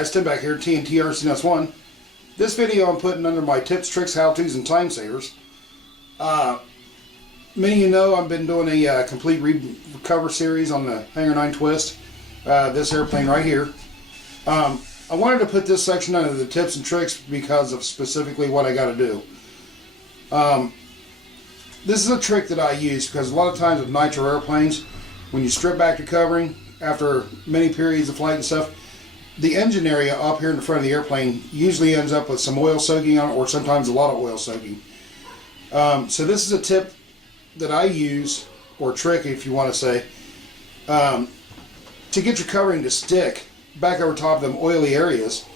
guys, Tim back here, TNT RC1. This video I'm putting under my tips, tricks, how-tos, and time savers. Many of you know I've been doing a complete recover series on the Hanger 9 Twist, this airplane right here. I wanted to put this section under the tips and tricks because of specifically what I got to do. This is a trick that I use because a lot of times with nitro airplanes, when you strip back the covering after many periods of flight and stuff, the engine area up here in the front of the airplane usually ends up with some oil soaking on it, or sometimes a lot of oil soaking. So this is a tip that I use, or trick if you want to say, to get your covering to stick back over top of them oily areas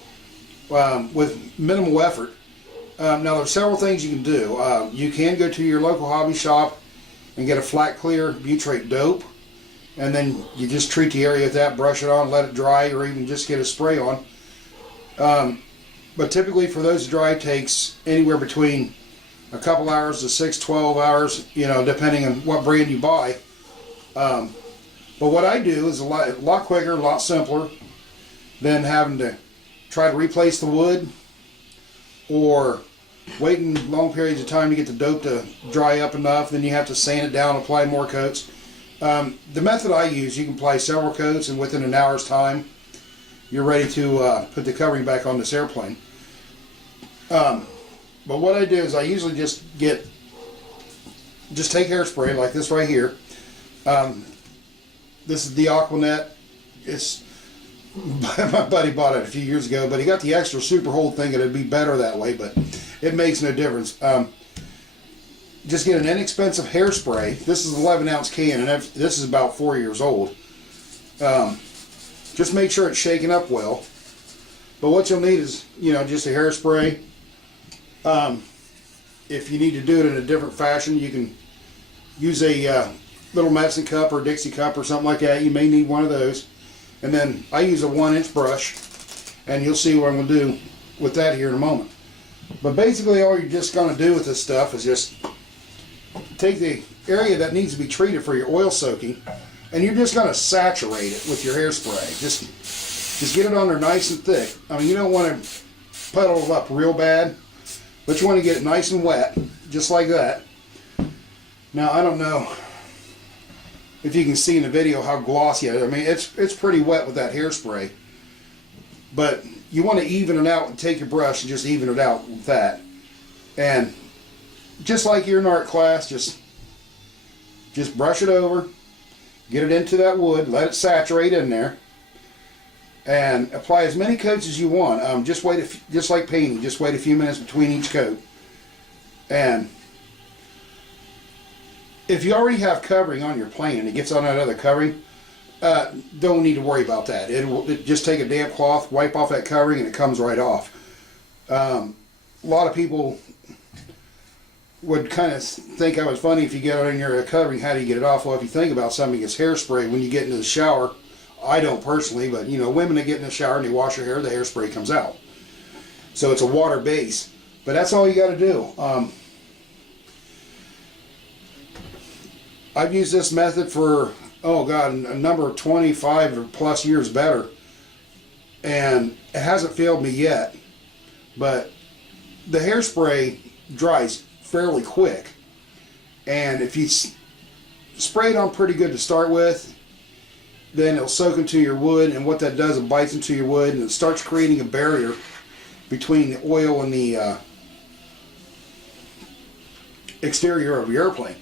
with minimal effort. Now there's several things you can do. You can go to your local hobby shop and get a flat clear butyrate dope, and then you just treat the area with that, brush it on, let it dry, or even just get a spray on. But typically for those to dry it takes anywhere between a couple hours to 6-12 hours, you know, depending on what brand you buy. But what I do is a lot quicker, a lot simpler than having to try to replace the wood or waiting long periods of time to get the dope to dry up enough. Then you have to sand it down, apply more coats. The method I use, you can apply several coats, and within an hour's time you're ready to put the covering back on this airplane. But what I do is I usually just take hairspray like this right here. This is the Aquanet. It's my buddy bought it a few years ago, but he got the extra super hold thinking it'd be better that way, but it makes no difference. Just get an inexpensive hairspray. This is an 11-ounce can, and this is about 4 years old. Just make sure it's shaken up well. But what you'll need is, you know, just a hairspray. If you need to do it in a different fashion, you can use a little medicine cup or Dixie cup or something like that. You may need one of those. And then I use a 1-inch brush, and you'll see what I'm going to do with that here in a moment. But basically all you're just going to do with this stuff is just take the area that needs to be treated for your oil soaking, and you're just going to saturate it with your hairspray. Just get it on there nice and thick. I mean, you don't want to puddle it up real bad, but you want to get it nice and wet, just like that. Now, I don't know if you can see in the video how glossy it is. I mean, it's pretty wet with that hairspray. But you want to even it out and take your brush and just even it out with that. And just like you're in art class, just brush it over, get it into that wood, let it saturate in there, and apply as many coats as you want. Just like painting, just wait a few minutes between each coat. And if you already have covering on your plane and it gets on that other covering, don't need to worry about that. It just take a damp cloth, wipe off that covering, and it comes right off. A lot of people would kind of think I was funny if you get on your covering, how do you get it off? Well, if you think about something, it's hairspray. When you get into the shower, I don't personally, but you know, women that get in the shower and they wash their hair, the hairspray comes out. So it's a water base. But that's all you got to do. I've used this method for, oh God, a number of 25 or plus years better, and it hasn't failed me yet. But the hairspray dries fairly quick, and if you spray it on pretty good to start with, then it'll soak into your wood, and what that does, it bites into your wood and it starts creating a barrier between the oil and the exterior of your airplane.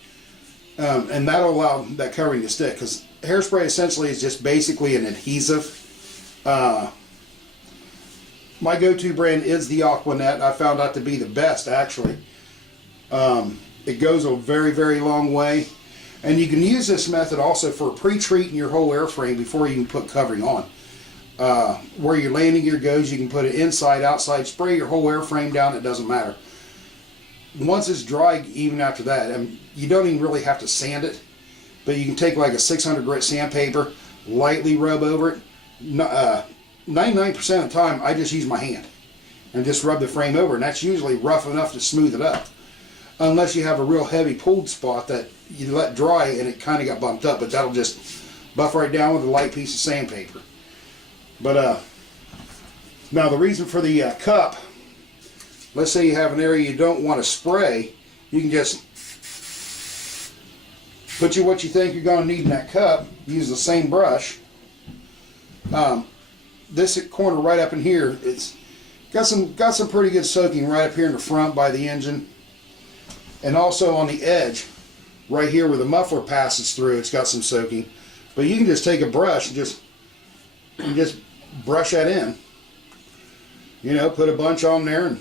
And that'll allow that covering to stick, because hairspray essentially is just basically an adhesive. My go-to brand is the Aquanet. I found that to be the best, actually. It goes a very, very long way. And you can use this method also for pre-treating your whole airframe before you can put covering on. Where your landing gear goes, you can put it inside, outside, spray your whole airframe down, it doesn't matter. Once it's dry, even after that, you don't even really have to sand it, but you can take like a 600 grit sandpaper, lightly rub over it. 99% of the time, I just use my hand and just rub the frame over, and that's usually rough enough to smooth it up. Unless you have a real heavy pulled spot that you let dry and it kind of got bumped up, but that'll just buff right down with a light piece of sandpaper. But Now the reason for the cup, let's say you have an area you don't want to spray, you can just put what you think you're going to need in that cup, use the same brush. This corner right up in here, it's got some pretty good soaking right up here in the front by the engine, and also on the edge right here where the muffler passes through, it's got some soaking. But you can just take a brush and just brush that in. You know, put a bunch on there,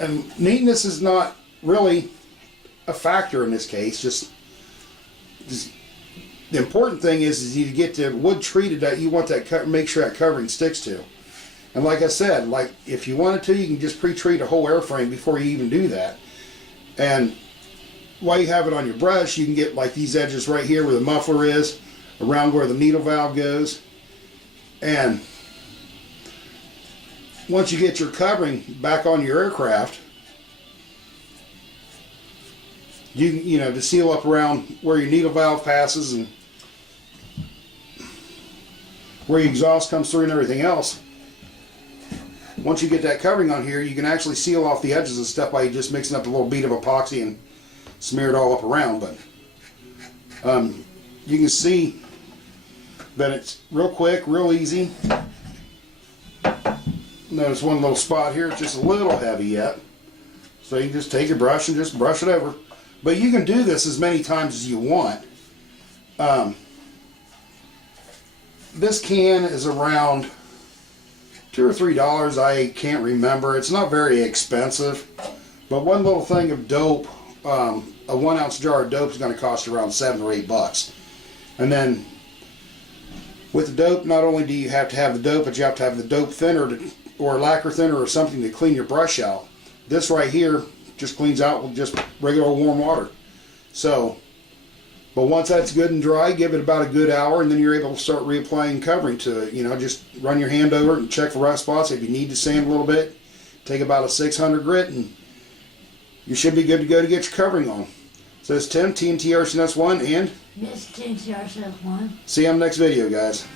and neatness is not really a factor in this case. Just the important thing is you get the wood treated that you want that make sure that covering sticks to. And like I said, like if you wanted to, you can just pre-treat a whole airframe before you even do that. And while you have it on your brush, you can get like these edges right here where the muffler is, around where the needle valve goes. And once you get your covering back on your aircraft, you know, to seal up around where your needle valve passes and where your exhaust comes through and everything else. Once you get that covering on here, you can actually seal off the edges and stuff by just mixing up a little bead of epoxy and smear it all up around. But you can see that it's real quick, real easy. Notice one little spot here, it's just a little heavy yet. So you can just take your brush and just brush it over. But you can do this as many times as you want. This can is around $2 or $3. I can't remember. It's not very expensive. But one little thing of dope, a 1 ounce jar of dope is going to cost around $7 or $8. And then with the dope, not only do you have to have the dope, but you have to have the dope thinner or lacquer thinner or something to clean your brush out. This right here just cleans out with just regular warm water. So, but once that's good and dry, give it about a good hour, and then you're able to start reapplying covering to it. You know, just run your hand over it and check for rough spots. If you need to sand a little bit, take about a 600 grit, and you should be good to go to get your covering on. So it's Tim, TNT RCNS1, and Miss TNT RCNS1. see you on the next video, guys.